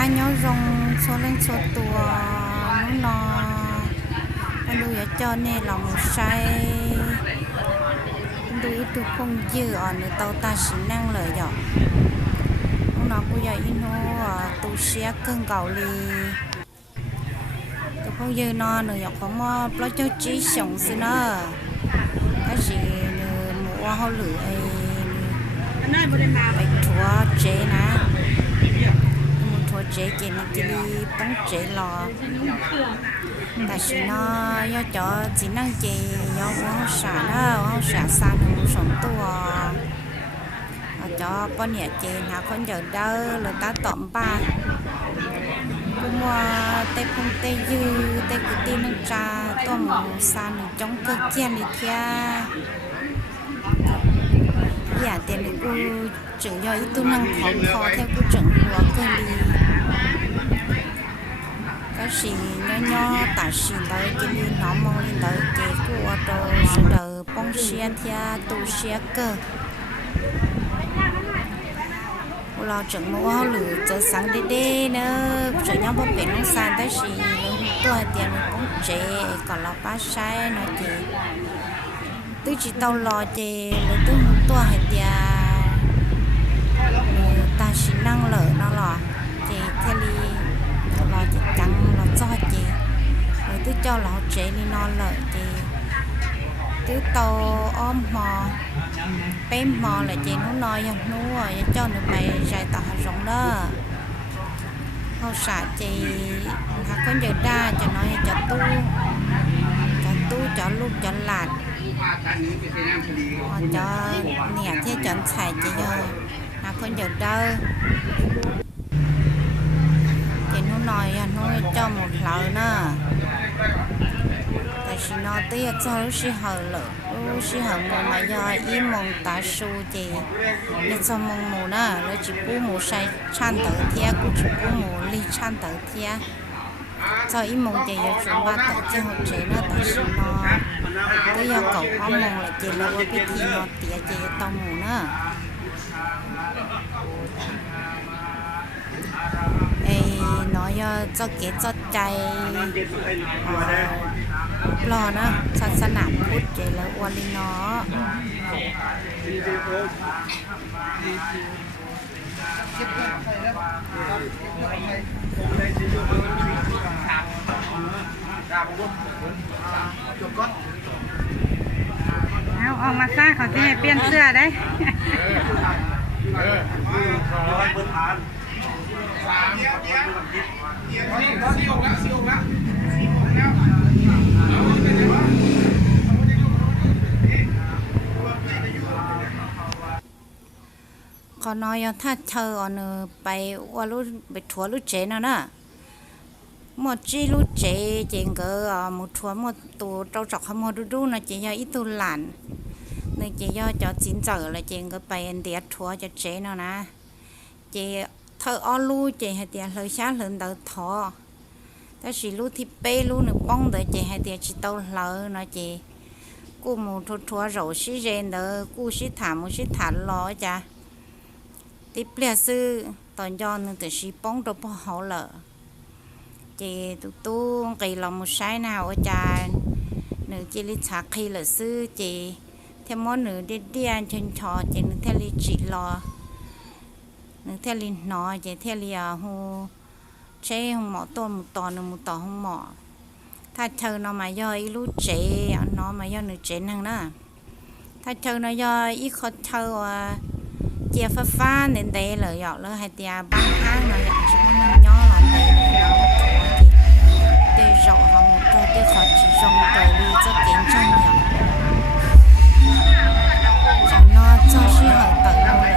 hai nhớ rong số lên số tua nó anh đuổi cho nên là một sai đuổi tụ không dư ở nơi tàu ta chỉ năng lợi dọ nó cũng vậy nó tụ xe cơn cầu li tụ không dư nó nữa dọ có mò lo cho trí sống xí nó cái gì nữa mua họ lửa bạch chúa chế ná thua chế chế nó chỉ đi bóng chế lò tại vì nó do cho chỉ năng chế do không xả đó không xả sang một sống tua cho con nhà chế hạ con giờ đỡ là ta tóm ba cũng tây không tây dư tây cứ tin nó trà tôm san trong cơ chen đi theo giả tiền được cô trưởng do ít tu năng khó theo cô trưởng của cơ đi cái gì nhỏ tại gì tới cái đi nó mong lên tới cái của đồ sự đời bông xe theo tu xe cơ lo trưởng mua lử cho sáng đi đi nữa trưởng nhau bông biển nó san tới gì tôi tiền cũng chế còn là ba sai nó chị tôi chỉ tao lo chị là tôi muốn tua hết tiền ta chỉ năng lỡ nó lo chị theo đi lo chị cắn lo cho chị rồi tôi cho lo chế đi nó lỡ chị tôi tao ôm mò bém mò là chị nó nói nó rồi cho được mày dài tao rộng đó không xả chị hả con giờ ra cho nói cho tu cho lúc cho lạt cho nè thế chọn xài chị rồi hả con giờ đâu chị nó nói nó cho một lời nữa tại vì nó tí cho lúc xí hờ lợ lúc xí hờ mù mà do ý mong ta su chị nên cho mong mù nữa rồi chỉ bố mù sai chan tử thia cũng chỉ bố mù ly chan tử thia cho ý mong chị giờ chúng ba tử chứ học chế nó tại vì nó tí do cậu có mong là chị là có biết thì nó tía chị tao mù nữa nói cho kế cho chạy lo nó sẵn nạp hút chế là uốn lên nóเอามาซ่าเขาจะให้เปลี่ยนเสื้อได้เขาน้อยถ้าเธอไปว่ารู้ไปทัวรู้เจน่ะนะหมดจีรู้เจเจงก็หมดทัวหมดตัวเจ้าจอกเขาหมดดูนะเจียอีตัวหลานในเจียจะจินเจอเลยเจงก็ไปเดียทัวจะเจน่ะนะเจเธออ้อรู้เจให้เดียเลยช้าเลยเดินทอแต่สิรู้ที่เป้รู้หนึ่งป้องเดเจให้เดียจิตโตเลยนะเจกูหมดทัวเราสิเรนเดอกูสิถามมึงสิถามรอจ้ะtiếp lia sư toàn do nên tự sĩ bóng đồ bỏ hậu lợ chị tụi tu kỳ lòng một sai nào ở trà nữ chị lý sạc khi là sư chị theo món nữ đi ăn chân trò chị nữ theo lý chị lò nữ theo lý nó chị theo lý hô chế không mỏ tôn một tò nữ một tò không mỏถ้าเธอnó mà do ý lú chế nó mà do nữ chế năng đó ถ้าเธอnó do ý khó thơ chia phá nên đây là dọn là hai tia bán hàng là dọn chỉ muốn nhỏ là đây là thì đây rậu họ một thôi đây khó chỉ dùng tới đi cho kiến trong nhỏ chẳng nó cho suy hỏi tận rồi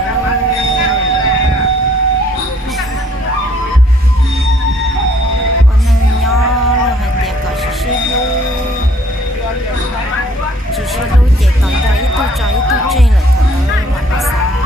còn nhỏ là hai tia có suy lưu chỉ tận cho ít tu chơi là thật đó mà nó sao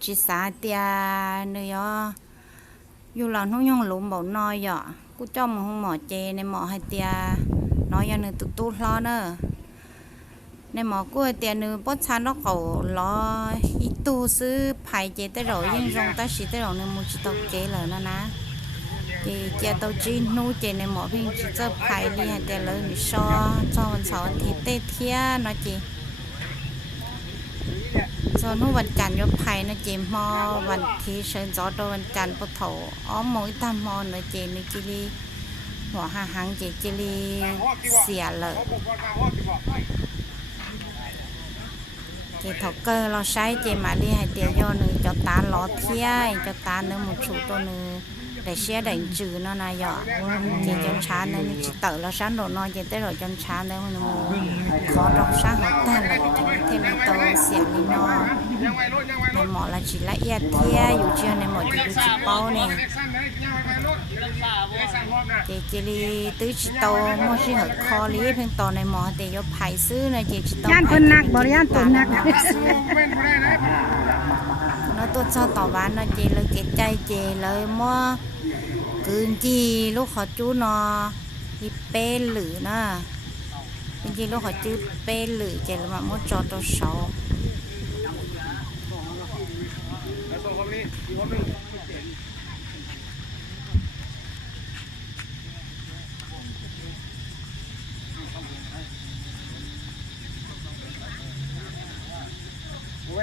chỉ xả tia nữa dù là nó nhung lụm bảo nói vậy cú cho mà không mỏ chè này mỏ hai tia nói cho nên tụt lo nữa này mỏ cua tia nữa bớt xa nó cầu lo ít tu sư phải chè tới rồi nhưng rong ta chỉ tới rồi nên mua chỉ tao chè là nó ná chè tao chỉ nuôi chè này mỏ phim chỉ cho phải đi hai tia lớn để cho mình sợ thì tê thia nó chị cho nóวันจันทร์ยกไผ่นะเจมอวันที่เชิญจอดวันจันทร์ปะโถอ๋อหมอยตามมอนะเจนจิลีหัวหางเจจิลีเสียเลยเจถกเกอร์เราใช้เจมาเรียให้เตียย่อหนึ่งจอตาล้อเทียจอตาเนื้อหมูชูตัวหนึ่งแต่เสียได้จืดเนาะนายย่อเจจนช้าเนื้อจิตเตอร์เราช้าโดนนอนเจได้รอจนช้าเนื้อมันขอดอกช้าหัวแต่เลยเทมันโตเสียลีนอในหมอละจิละเอียดเทียอยู่เชื่อในหมอจิดูจิเป้าเนี่ยเจลีตื้อจิโตโมชิเหอคอลีเพียงต่อในหมอแต่ยกไผ่ซื้อนะเจจิโตย่านเพิ่นนักบ่ย่านตนนักnó tôi cho tỏ bán nó chỉ là cái chai chè lời mua cứ chi lúc họ chú nó đi bê lử nè cứ chi lúc họ chú bê lử chè là mà muốn cho tôi sầuเ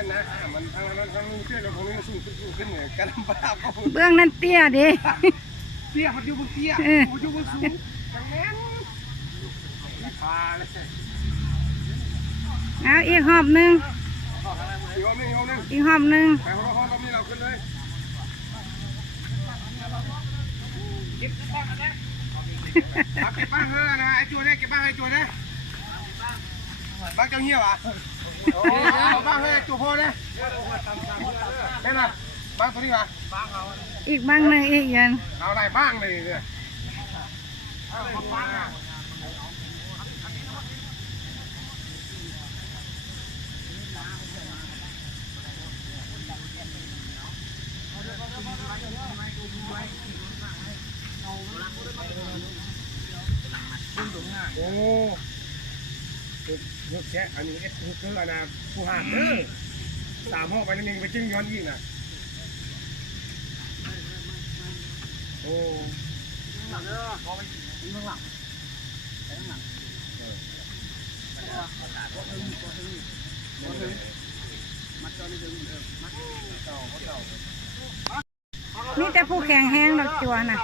บื้องนั้นเตี้ยดิเตี้ยมันอยู่บนเตี้ยมันอยู่บนสูงเอาอีกหอบหนึ่งอีกหอบหนึ่งเก็บบ้างนะเก็บบ้างเถอะนะไอ้ตัวนี้เก็บบ้างไอ้ตัวนี้บ้างเจ้าเหี้ยวอ่ะเอาบ้างให้ตัวพ่อเนี่ยเห็นไหมบ้างตัวนี้ป่ะอีกบ้างหนึ่งอีกยันเอาอะไรบ้างเลยเนี่ยโอ้ยกแค่อันนี้คืออันน่ะผู้หาเด้อ3 ห้องไปนั่นเองไปจิ้งย้อนยิ่งน่ะโอ้หลังเด้อพอไปถึงข้างหลังไปข้างหลังนี่แต่ผู้แข็งแห้งหนักจัวน่ะ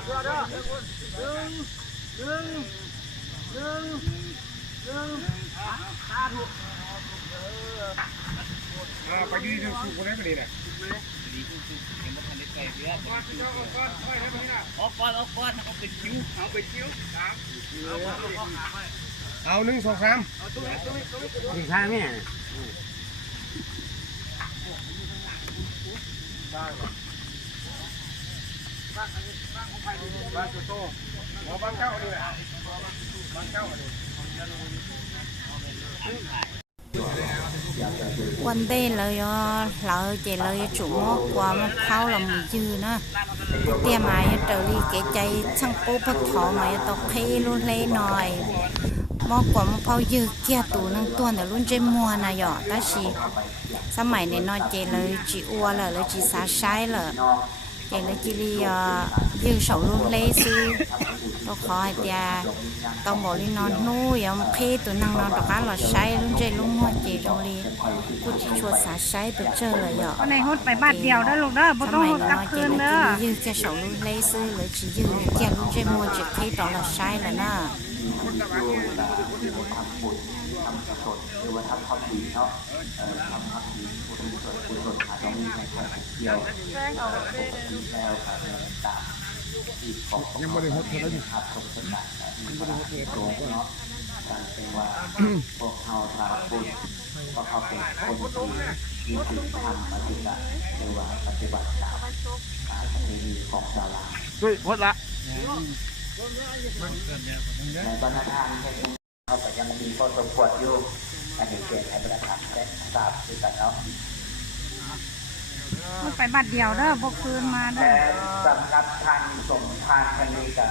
ไปยืนดูสูงคนนี้ไปเลยนะเอาก้อนเอาไปคิ้วเอา1 2 3ถึงข้างเนี่ยบ้านโตบ้านเจ้านี่แหละบ้านเจ้าวันเต้เลยlỡ chị lời chủ mốt qua một phao là mùi dư nữa tia mày trở đi cái chạy sang cố bắt thọ mày tao khi luôn lấy nồi mốt qua một phao dư kia tủ năng tuần để luôn trên mùa này dọ ta chỉ sao mày này nói chị lời chị ua là lời chị xả sai là chị lời chị đi dư sầu luôn lấy sư nó khỏi tia tao bỏ đi nó nuôi ông khi tụi năng nó đọc là sai luôn chơi luôn mua chị rồi đi cô chỉ chua xả sai tụi chơi là giờ con này hốt phải bát điều đó luôn đó, không hốt cặp cơn đó. Dư cho sầu luôn lấy sư lấy chỉ dư kia luôn chơi mua chỉ khi đó là sai là nó.ยังไม่ได้หดเลยนี่ยังไม่ได้หดเลยตัวก็เป็นว่าพวกเขาชาวพุทธก็เขาเป็นคนที่มีสิ่งทำปฏิบัติหรือว่าปฏิบัติตามประเพณีของชาวลาวด้วยหดละในบรรณาธิการเขาแต่ยังมีคนสมควรอยู่อันนี้เกิดให้ประธานได้ทราบด้วยกันเนาะ มันไปบัดเดียวเด้อบ่คืนมาเด้อ และสำหรับทางส่งทางทะเลกับ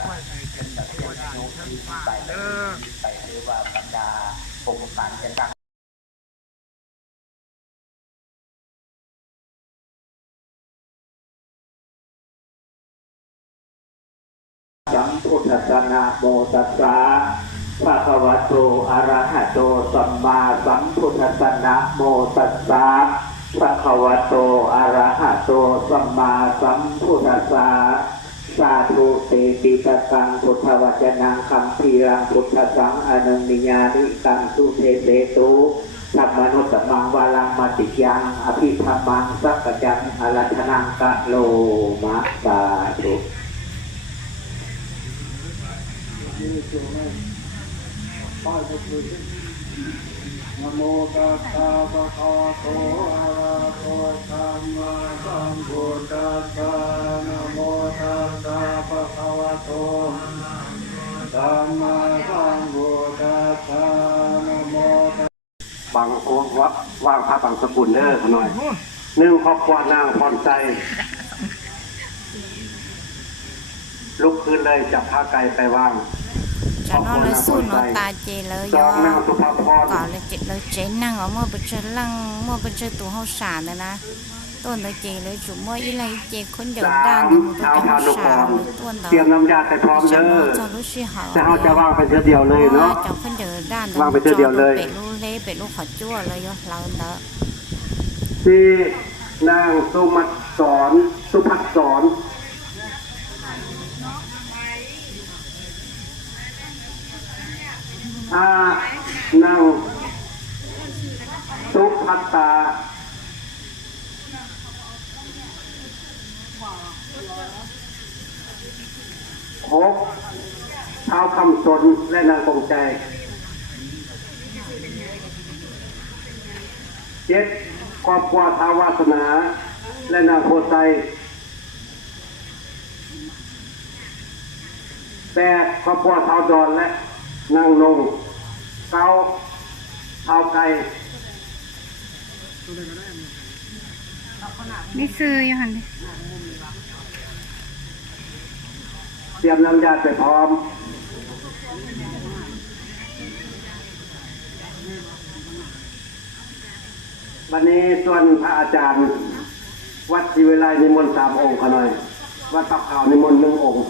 เป็นแบบเช่นยุคที่ไปหรือว่าบรรดาปกปันจะตั้งสัมพุทธัสสะนะโมตัสสะภะคะวะโตอะระหะโตสัมมาสัมพุทธัสสะนะโมตัสสะภะคะวะโตอะระหะโตสัมมาสัมพุทธัสสะสาธุเตปิตกังพุทธวจนังคัมภีรังพุทธสังอนุนิยานิกังสุเทเสตุธัมมนุสมังวาลังมติยังอภิธรรมังสัพพจังอรัตนังกะโลมะสาธุนะโมตัสสะภะคะวะโตอะระหะโตสัมมาสัมพุทธัสสะนะโมตัสสะภะคะวะโตสัมมาสัมพุทธัสสะนะโมตัสสะบางโอวะวางพระบางสกุลเด้อหน่อยหนึ่งครอบครัวนางพรใจลุกขึ้นเลยจับผ้าไก่ไปวางcho nó lấy su nó ta chỉ lấy do có lấy chỉ lấy chế năng ở mua bịch chơi lăng mua bịch chơi tủ hậu sản này nè tôi lấy chỉ lấy chủ mua ý lấy chỉ con giờ đan thì một cái hậu sản lấy tuôn đó เตรียมน้ำยาใส่พร้อมเด้อ cho lúc xí họ จะเอาจะวางไปเทื่อเดียวเลยเนาะ cho con giờ đan วางไปเทื่อเดียวเลย เป็ดลูกเล่เป็ดลูกขอจั่วเลยyoเราเด้อ ที่นางสุมัตสอนสุภัสสรนางสุภัตตาหกเท้าคำสนและนางคงใจเจ็ดครอบครัวท้าววาสนาและนางโพไซแปดครอบครัวท้าวดอนและนางนงเก้าท้าวไก่นี่ซื้อยังหันดิ เตรียมน้ำยาไปพร้อมวันนี้ส่วนพระอาจารย์วัดศรีวิไลนิมนต์3 องค์กันหน่อยวัดปักขาวนิมนต์1 องค์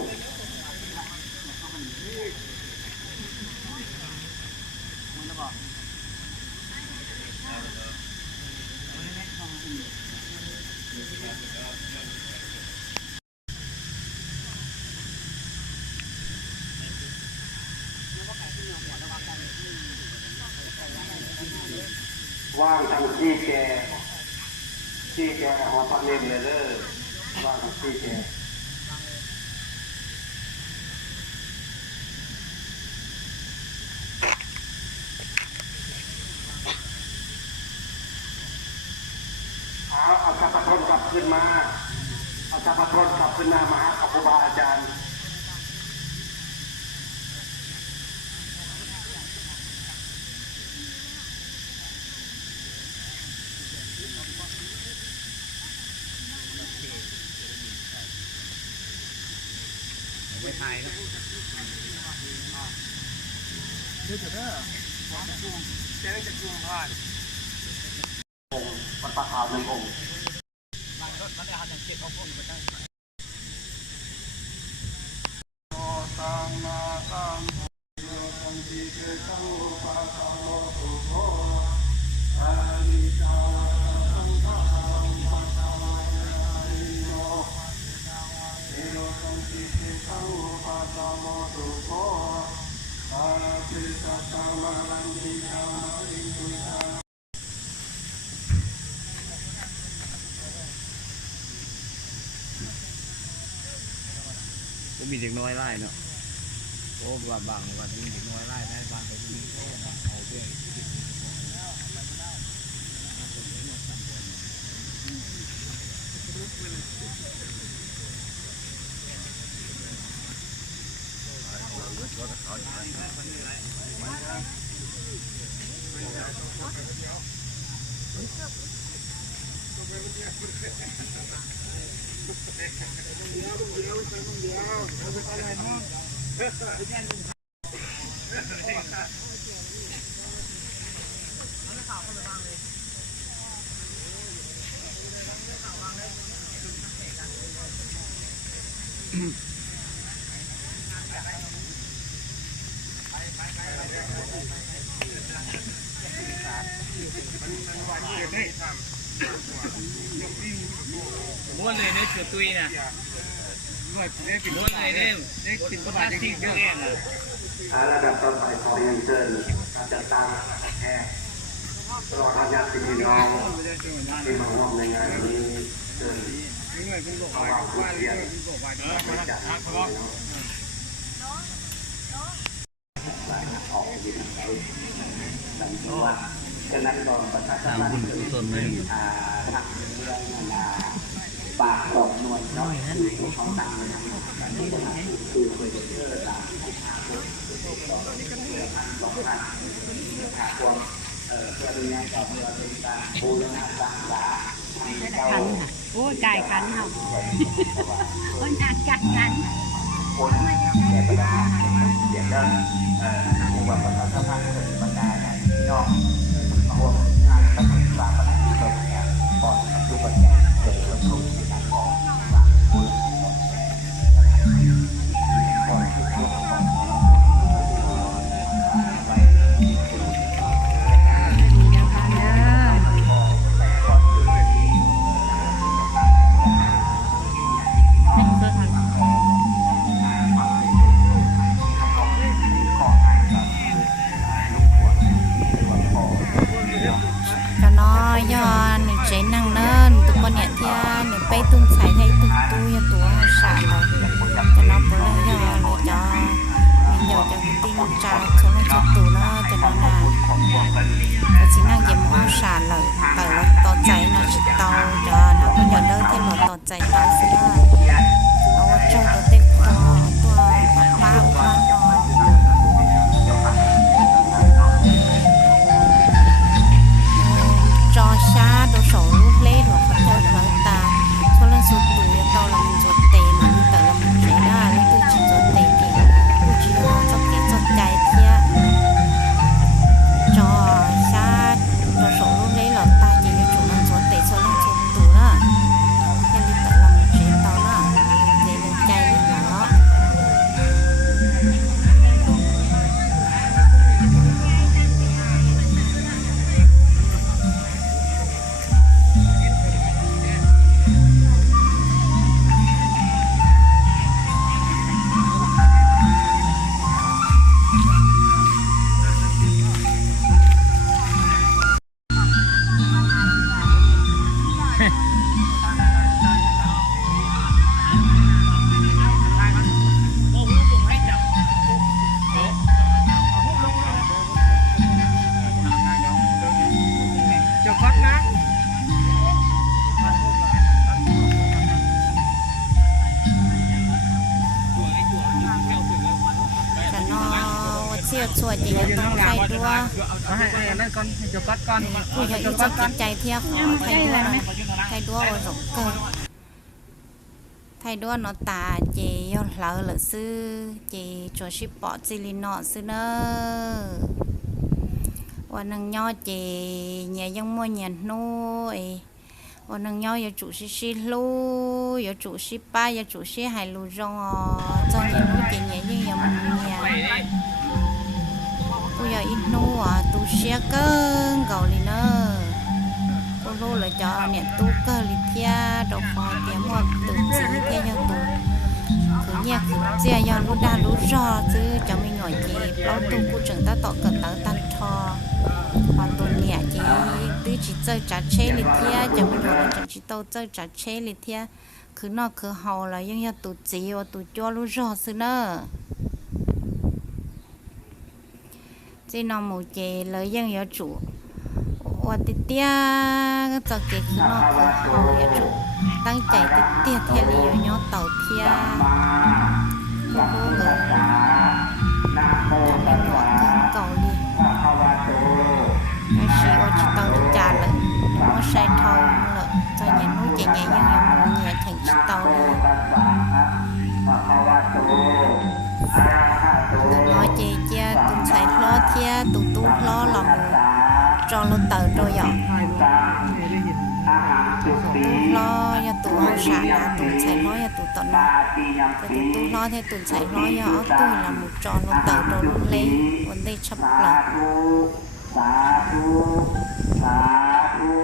ว่างทางที่แกหอพักเล่นเลยเด้อว่างทางที่แกเอาจักรพรรดิกลับขึ้นมาเอาจักรพรรดิกลับขึ้นมาหาครูบาอาจารย์ไม่ไทยนะเดี๋ยวเด้อความจุ่มเจ๊จะจุ่มผ่านองค์วัดปะขาว1 องค์มันได้หันอย่างเจ็บเอาพวกนี้ไปได้โอตังนาตังโยตังจิเกตังอุปาสาโลสุโภอานิจาตังทังปัสสาวะยานิโนเอโลตังจิเกตังอุปาสาโลสุโภอาภิสัตตามารันติยาริตุยาก็มีเด็กน้อยไล่เนาะโอ้บางวันมีเด็กน้อยไล่ได้บางคนมีโอ้เอาเพื่อน ม้วนเลยเนี่ยจุดตุยนะม้วนเลยเนี่ยกินก็มาทิ้งเยอะแยะเลย ระดับต่อไปขอเรียนเชิญการจัดตั้งแพทย์ตลอดทางญาติพี่น้องที่มาร่วมในงานนี้เชิญเอาความเพียรมาจัดออกยินไปสันติว่าฉะนั้นก็ประชาชนทางเรื่องนาปากสองหน่วยเนาะที่เขาตั้งมาทำการนี้คือเคยเจอตามสองพันหาความเพื่อเป็นงานต่อเพื่อเป็นการบูรณะสร้างสรรค์ให้เจ้า โอ้ยไก่ขันเขาโอ้ยงานการงาน คนแก่ประดาเสียงดังในวันประชาสัมพันธ์เป็นบรรดาพี่น้องมาร่วมงานประชุมสามัญประจำงานก่อนทุกประการเกิดประชุมในการของสามคนก่อนที่จะของไป มีนะคะเด้อ cho nó do nửa chế năng nên tụi con nhẹ thia nửa bay tung xài hay tung tu ya tụi sạ rồi cho nó bữa nay do rồi cho mình giờ cho cái tin trà cho nó cho tụi nó cho nó là cái chính năng dễ mua sạ rồi tại nó to chạy nó chỉ tàu cho nó có giờ đỡ thêm một to chạy tàu xí nữa nó cho nó tết to ba ba cho xa đồ sổ lúc lê đồ phát theo khởi ta cho lên số tuổi tao là mình ruột tệ mà mình tự là mình thấy là lúc tôi chỉ ruột tệ thì tôi chỉ lo cho cái cho chạy thia cho xa đồ sổ lúc lê là ta chỉ cho chúng mình ruột tệ cho lên số tuổi đó thì mình tự là mình thấy tao đó để mình chạy lên đó cho nó chia chuột thì nóต้องใครด้วย ให้นั่นก่อนจะกัดก่อน กูอยากจะกินใจเที่ยขอไทยด้วยนะไทยด้วยรกเกินไทยด้วยnó tà chị yo lỡ lỡ sư chị cho ship bỏ chị li nọ sư nơ và nâng nho chị nhà dân mua nhà nuôi và nâng nho giờ chủ ship lu giờ chủ ship ba giờ chủ ship hai lu rong cho nhà nuôi chị nhà dân nhà nhà tôi giờ ít nu tôi share cơn cầu li nơ tôi lu là cho nè tôi cơ li thia đồ kho tiếng một từ chỉ thia cho tôi cứ nhẹ cứ chia cho lu đa lu rò chứ cho mình nhỏ chị lâu tung cô trưởng ta tọt cẩn tớ tan thò còn tôi nhẹ chị tôi chỉ chơi trà chế li thia cho mình nhỏ là chỉ tôi chơi trà chế li thia cứ nó cứ hầu là nhưng mà tụi chị và tụi cho lu rò xứ nơ chỉ nó một chị lời dân ở chủ và tít tia cho chị cứ nó cứ hầu ở chủตั้งใจติดเตี้ยเทียรีอยู่ย่อเต่าเทียโอ้โหเลยจะไม่หนวดถึงเก่าเลยไอ้ชีว่าจะต้องจานเลยว่าใช้ทองเลยจะ nhẹ nhưng mà nhẹ thành chỉ tàu nói chị chia tụi chạy lo chia tụi tu lo lòng cho nó tờ rồi ạ lo cho tụi họ sản là tụi chạy lo cho tụi tận nó tụi tu lo theo tụi chạy lo cho tụi là một trò nó tờ rồi nó lên vấn đề chấp là สาธุสาธุ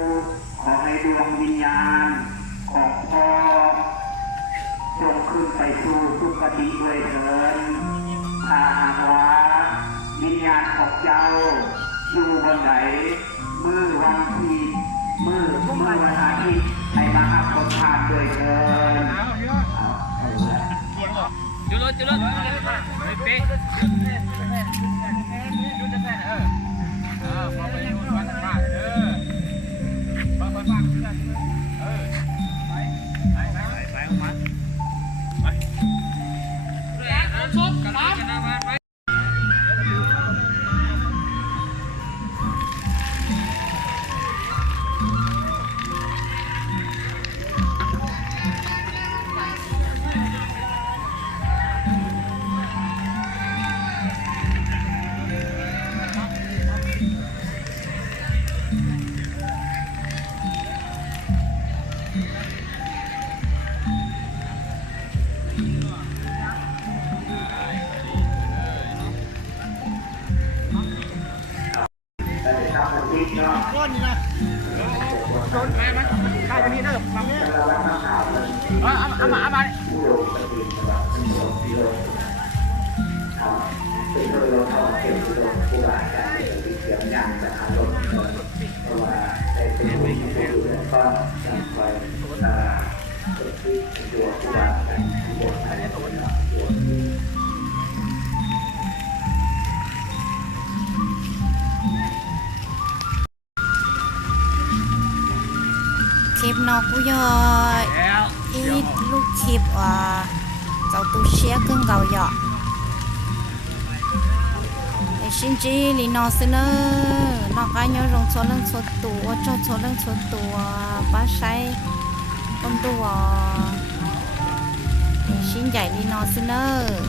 ขอให้ดวงวิญญาณของพ่อจงขึ้นไปสู่สุคติเลยเถิดถ้าหากว่าวิญญาณของเจ้าอยู่บนไหนมือวันที่มือวันอาทิตย์ให้มาหักคนทานด้วยเถิด จุลจุลไปเป๊ะจุลจะแพ้พอไปอยู่วันนั้นมาบ้านบ้านไปออกมาไปชกกันนะมาไป ก้อนนี่นะโดนแพ้ไหมได้จะมีนะลำนี้เอามาเป็นโดยเราทำเป็นโดยผู้บาดเจ็บเสียงดังจากอารมณ์เพราะว่าได้เป็นผู้ที่อยู่แล้วก็ทำไปเกิดที่ตัวผู้บาดเจ็บตัวไทยตัวคลิปนอกกูยอยอีลูกคลิปเจ้าตูเชียกึ่งเกาหยอกไอชินจีลีนอสเนอนอกกันย้อนลงโซนเรื่องโซนตัวโจโซนเรื่องโซนตัวป้าใช้ต้นตัวไอชินใหญ่ลีนอสเนอ